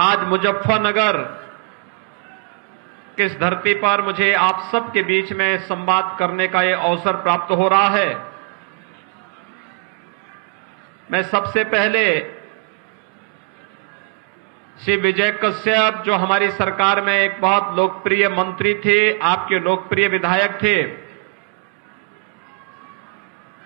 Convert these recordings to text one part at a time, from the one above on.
आज मुजफ्फरनगर किस धरती पर मुझे आप सबके बीच में संवाद करने का ये अवसर प्राप्त हो रहा है। मैं सबसे पहले श्री विजय कश्यप, जो हमारी सरकार में एक बहुत लोकप्रिय मंत्री थे, आपके लोकप्रिय विधायक थे,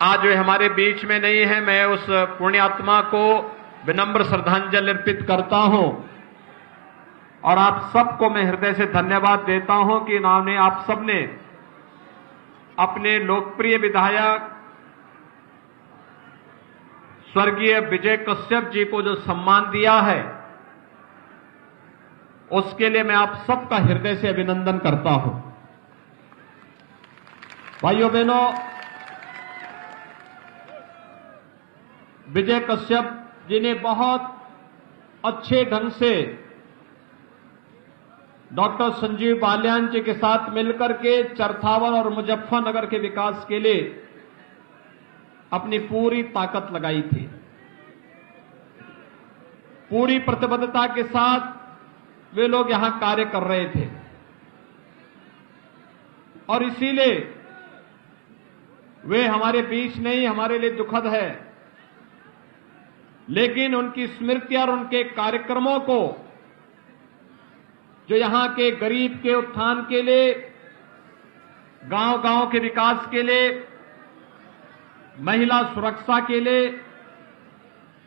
आज वे हमारे बीच में नहीं है। मैं उस पुण्यात्मा को विनम्र श्रद्धांजलि अर्पित करता हूं और आप सबको मैं हृदय से धन्यवाद देता हूं कि इन्होंने आप सबने अपने लोकप्रिय विधायक स्वर्गीय विजय कश्यप जी को जो सम्मान दिया है, उसके लिए मैं आप सबका हृदय से अभिनंदन करता हूं। भाइयों बहनों, विजय कश्यप जी ने बहुत अच्छे ढंग से डॉक्टर संजीव बालियान जी के साथ मिलकर के चरथावल और मुजफ्फरनगर के विकास के लिए अपनी पूरी ताकत लगाई थी। पूरी प्रतिबद्धता के साथ वे लोग यहां कार्य कर रहे थे और इसीलिए वे हमारे बीच नहीं, हमारे लिए दुखद है, लेकिन उनकी स्मृति और उनके कार्यक्रमों को, जो यहां के गरीब के उत्थान के लिए, गांव-गांव के विकास के लिए, महिला सुरक्षा के लिए,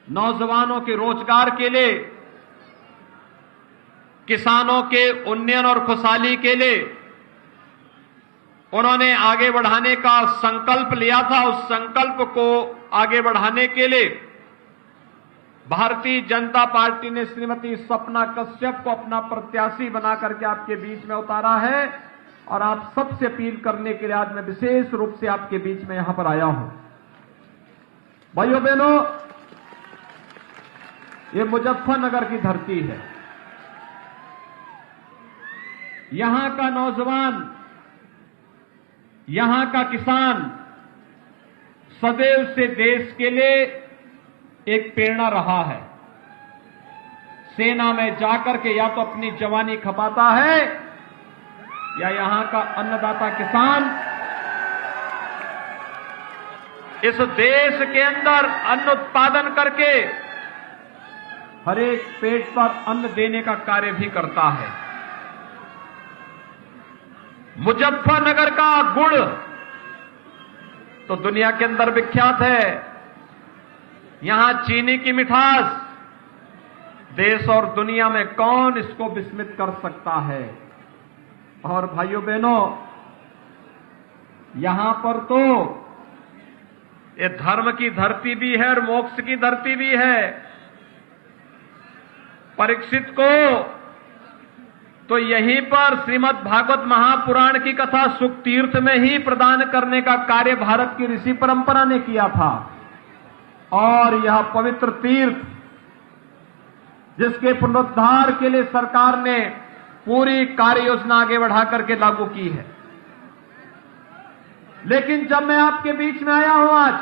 नौजवानों के रोजगार के लिए, किसानों के उन्नयन और खुशहाली के लिए उन्होंने आगे बढ़ाने का संकल्प लिया था। उस संकल्प को आगे बढ़ाने के लिए भारतीय जनता पार्टी ने श्रीमती सपना कश्यप को अपना प्रत्याशी बना करके आपके बीच में उतारा है और आप सबसे अपील करने के लिए आज मैं विशेष रूप से आपके बीच में यहां पर आया हूं। भाइयों बहनों, ये मुजफ्फरनगर की धरती है। यहां का नौजवान, यहां का किसान सदैव से देश के लिए एक प्रेरणा रहा है। सेना में जाकर के या तो अपनी जवानी खपाता है या यहां का अन्नदाता किसान इस देश के अंदर अन्न उत्पादन करके हर एक पेट पर अन्न देने का कार्य भी करता है। मुजफ्फरनगर का गुड़ तो दुनिया के अंदर विख्यात है। यहां चीनी की मिठास, देश और दुनिया में कौन इसको विस्मित कर सकता है। और भाइयों बहनों, यहां पर तो ये धर्म की धरती भी है और मोक्ष की धरती भी है। परीक्षित को तो यहीं पर श्रीमद् भागवत महापुराण की कथा सुख तीर्थ में ही प्रदान करने का कार्य भारत की ऋषि परंपरा ने किया था और यह पवित्र तीर्थ, जिसके पुनरुद्धार के लिए सरकार ने पूरी कार्य योजना आगे बढ़ा करके लागू की है। लेकिन जब मैं आपके बीच में आया हूं आज,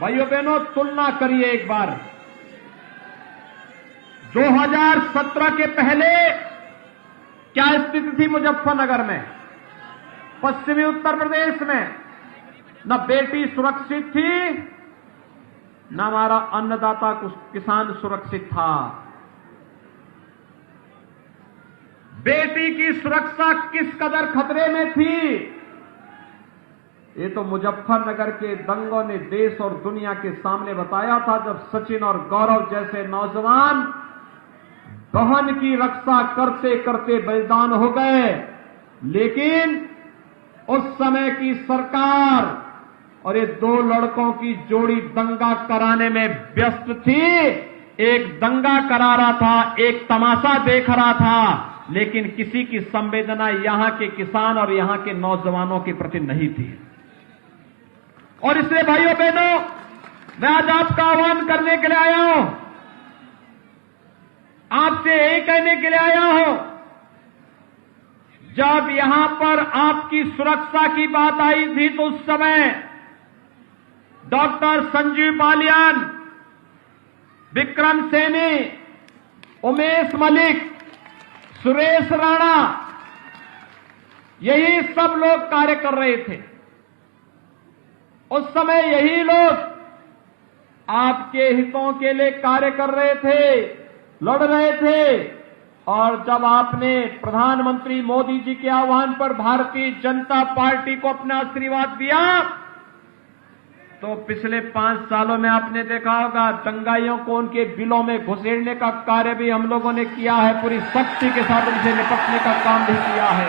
भाइयों बहनों, तुलना करिए एक बार 2017 के पहले क्या स्थिति थी मुजफ्फरनगर में, पश्चिमी उत्तर प्रदेश में। न बेटी सुरक्षित थी, न हमारा अन्नदाता किसान सुरक्षित था। बेटी की सुरक्षा किस कदर खतरे में थी, ये तो मुजफ्फरनगर के दंगों ने देश और दुनिया के सामने बताया था, जब सचिन और गौरव जैसे नौजवान बहन की रक्षा करते करते बलिदान हो गए। लेकिन उस समय की सरकार और ये दो लड़कों की जोड़ी दंगा कराने में व्यस्त थी। एक दंगा करा रहा था, एक तमाशा देख रहा था, लेकिन किसी की संवेदना यहां के किसान और यहां के नौजवानों के प्रति नहीं थी। और इसलिए भाइयों बहनों, मैं आज आपका आह्वान करने के लिए आया हूं, आपसे यही कहने के लिए आया हूं, जब यहां पर आपकी सुरक्षा की बात आई थी तो उस समय डॉक्टर संजीव बालियान, विक्रम सैनी, उमेश मलिक, सुरेश राणा, यही सब लोग कार्य कर रहे थे। उस समय यही लोग आपके हितों के लिए कार्य कर रहे थे, लड़ रहे थे। और जब आपने प्रधानमंत्री मोदी जी के आह्वान पर भारतीय जनता पार्टी को अपना आशीर्वाद दिया, तो पिछले 5 सालों में आपने देखा होगा दंगाइयों को उनके बिलों में घुसेड़ने का कार्य भी हम लोगों ने किया है, पूरी सख्ती के साथ उनसे निपटने का काम भी किया है।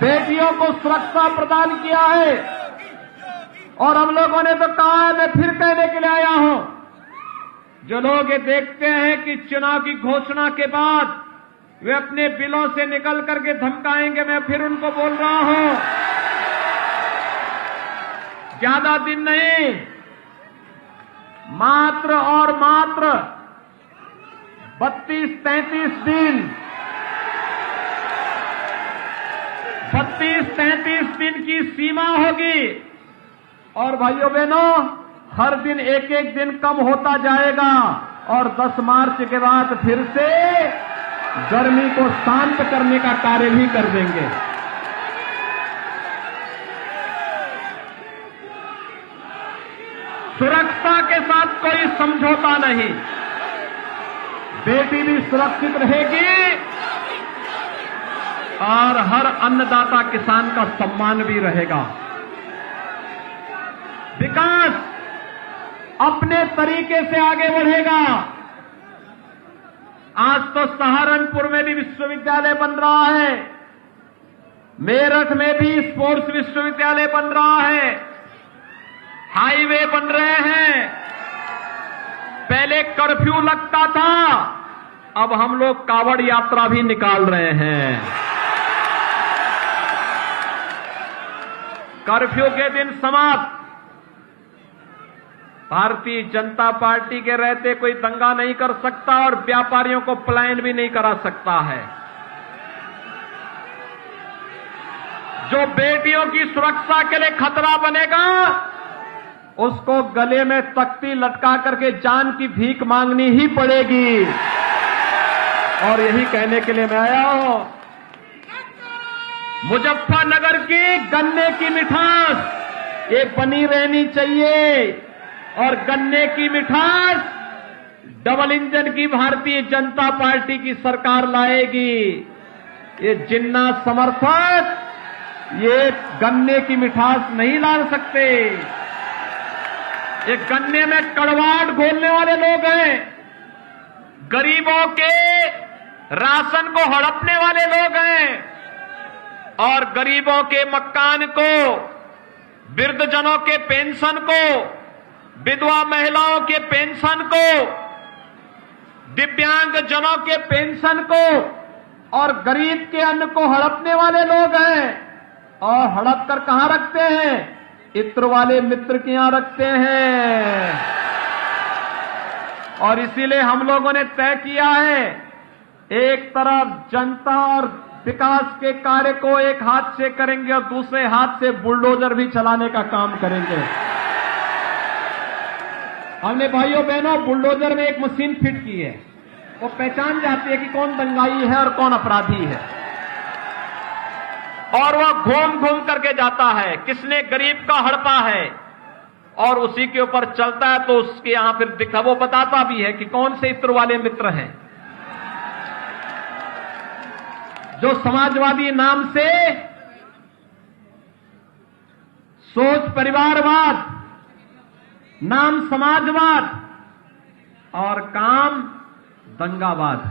बेटियों को सुरक्षा प्रदान किया है। और हम लोगों ने तो कहा है, मैं फिर कहने के लिए आया हूं, जो लोग ये देखते हैं कि चुनाव की घोषणा के बाद वे अपने बिलों से निकल करके धमकाएंगे, मैं फिर उनको बोल रहा हूं, ज्यादा दिन नहीं, मात्र और मात्र 32-33 दिन, 32-33 दिन की सीमा होगी। और भाइयों बहनों, हर दिन एक एक दिन कम होता जाएगा और 10 मार्च के बाद फिर से गर्मी को शांत करने का कार्य भी कर देंगे। सुरक्षा के साथ कोई समझौता नहीं, बेटी भी सुरक्षित रहेगी और हर अन्नदाता किसान का सम्मान भी रहेगा। विकास अपने तरीके से आगे बढ़ेगा। आज तो सहारनपुर में भी विश्वविद्यालय बन रहा है, मेरठ में भी स्पोर्ट्स विश्वविद्यालय बन रहा है, हाईवे बन रहे हैं। पहले कर्फ्यू लगता था, अब हम लोग कावड़ यात्रा भी निकाल रहे हैं। कर्फ्यू के दिन समाप्त। भारतीय जनता पार्टी के रहते कोई दंगा नहीं कर सकता और व्यापारियों को पलायन भी नहीं करा सकता है। जो बेटियों की सुरक्षा के लिए खतरा बनेगा, उसको गले में तख्ती लटका करके जान की भीख मांगनी ही पड़ेगी। और यही कहने के लिए मैं आया हूं, मुजफ्फरनगर की गन्ने की मिठास ये बनी रहनी चाहिए। और गन्ने की मिठास डबल इंजन की भारतीय जनता पार्टी की सरकार लाएगी। ये जिन्ना समर्थक ये गन्ने की मिठास नहीं ला सकते। ये गन्ने में कड़वाहट घोलने वाले लोग हैं, गरीबों के राशन को हड़पने वाले लोग हैं और गरीबों के मकान को, वृद्धजनों के पेंशन को, विधवा महिलाओं के पेंशन को, दिव्यांग जनों के पेंशन को और गरीब के अन्न को हड़पने वाले लोग हैं। और हड़प कर कहां रखते हैं? इत्र वाले मित्र के यहां रखते हैं। और इसीलिए हम लोगों ने तय किया है, एक तरफ जनता और विकास के कार्य को एक हाथ से करेंगे और दूसरे हाथ से बुलडोजर भी चलाने का काम करेंगे। हमने भाइयों बहनों बुलडोजर में एक मशीन फिट की है, वो पहचान जाती है कि कौन दंगाई है और कौन अपराधी है। और वह घूम घूम करके जाता है, किसने गरीब का हड़पा है और उसी के ऊपर चलता है, तो उसके यहां फिर दिखा, वो बताता भी है कि कौन से इत्र वाले मित्र हैं। जो समाजवादी नाम से सोच परिवारवाद, नाम समाजवाद और काम दंगावाद।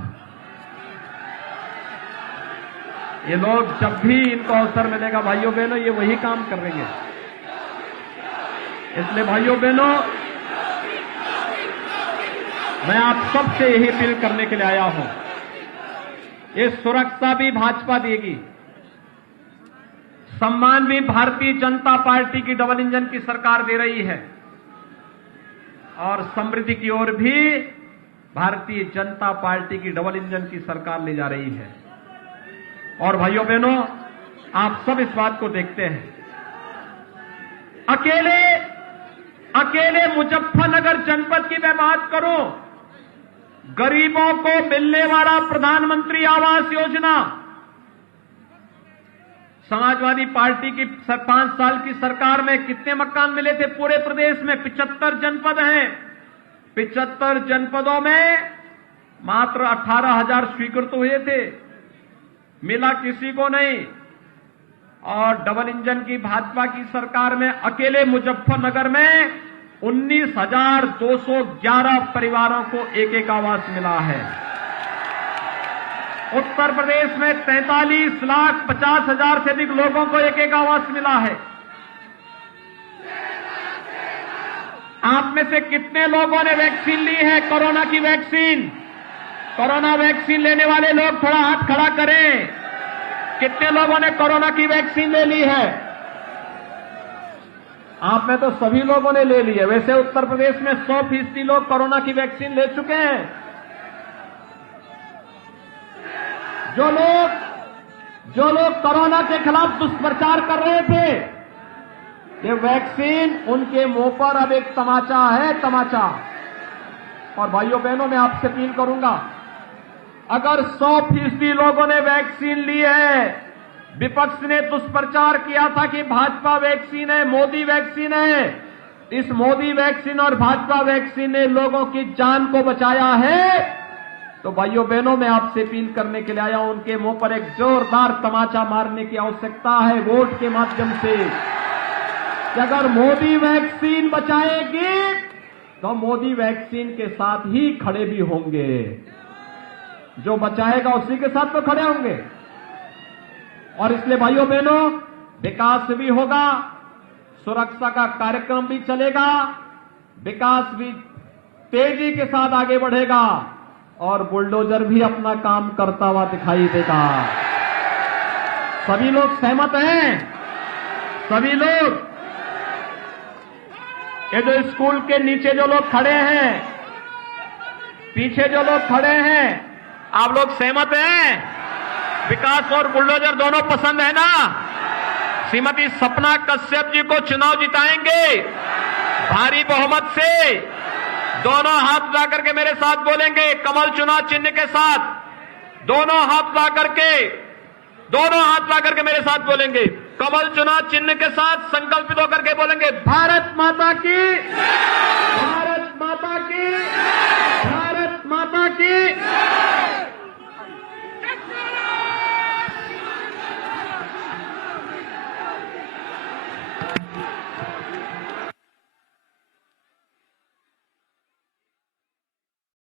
ये लोग जब भी इनको अवसर मिलेगा भाइयों बहनों, ये वही काम करेंगे। इसलिए भाइयों बहनों, मैं आप सबसे यही अपील करने के लिए आया हूं, ये सुरक्षा भी भाजपा देगी, सम्मान भी भारतीय जनता पार्टी की डबल इंजन की सरकार दे रही है और समृद्धि की ओर भी भारतीय जनता पार्टी की डबल इंजन की सरकार ले जा रही है। और भाइयों बहनों, आप सब इस बात को देखते हैं, अकेले मुजफ्फरनगर जनपद की मैं बात करूं गरीबों को मिलने वाला प्रधानमंत्री आवास योजना, समाजवादी पार्टी की 5 साल की सरकार में कितने मकान मिले थे पूरे प्रदेश में? 75 जनपद हैं। 75 जनपदों में मात्र 18,000 स्वीकृत हुए थे, मिला किसी को नहीं। और डबल इंजन की भाजपा की सरकार में अकेले मुजफ्फरनगर में 19,211 परिवारों को एक एक आवास मिला है। उत्तर प्रदेश में 43,50,000 से अधिक लोगों को एक एक आवास मिला है। आप में से कितने लोगों ने वैक्सीन ली है? कोरोना की वैक्सीन। कोरोना वैक्सीन लेने वाले लोग थोड़ा हाथ खड़ा करें। कितने लोगों ने कोरोना की वैक्सीन ले ली है? आप में तो सभी लोगों ने ले ली है। वैसे उत्तर प्रदेश में 100% लोग कोरोना की वैक्सीन ले चुके हैं। जो लोग कोरोना के खिलाफ दुष्प्रचार कर रहे थे, ये वैक्सीन उनके मुंह पर अब एक तमाचा है, तमाचा। और भाइयों बहनों, मैं आपसे अपील करूंगा, अगर 100% लोगों ने वैक्सीन ली है, विपक्ष ने दुष्प्रचार किया था कि भाजपा वैक्सीन है, मोदी वैक्सीन है, इस मोदी वैक्सीन और भाजपा वैक्सीन ने लोगों की जान को बचाया है, तो भाइयों बहनों, मैं आपसे अपील करने के लिए आया हूं, उनके मुंह पर एक जोरदार तमाचा मारने की आवश्यकता है वोट के माध्यम से। कि अगर मोदी वैक्सीन बचाएगी तो मोदी वैक्सीन के साथ ही खड़े भी होंगे। जो बचाएगा उसी के साथ तो खड़े होंगे। और इसलिए भाइयों बहनों, विकास भी होगा, सुरक्षा का कार्यक्रम भी चलेगा, विकास भी तेजी के साथ आगे बढ़ेगा और बुलडोजर भी अपना काम करता हुआ दिखाई देगा। सभी लोग सहमत हैं? सभी लोग? ये जो स्कूल के नीचे जो लोग खड़े हैं, पीछे जो लोग खड़े हैं, आप लोग सहमत हैं? विकास और बुलडोजर दोनों पसंद है ना? श्रीमती सपना कश्यप जी को चुनाव जिताएंगे भारी बहुमत से। दोनों हाथ उठा करके मेरे साथ बोलेंगे, कमल चुनाव चिन्ह के साथ। दोनों हाथ उठा करके मेरे साथ बोलेंगे, कमल चुनाव चिन्ह के साथ संकल्पित होकर के बोलेंगे, भारत माता की, भारत माता की।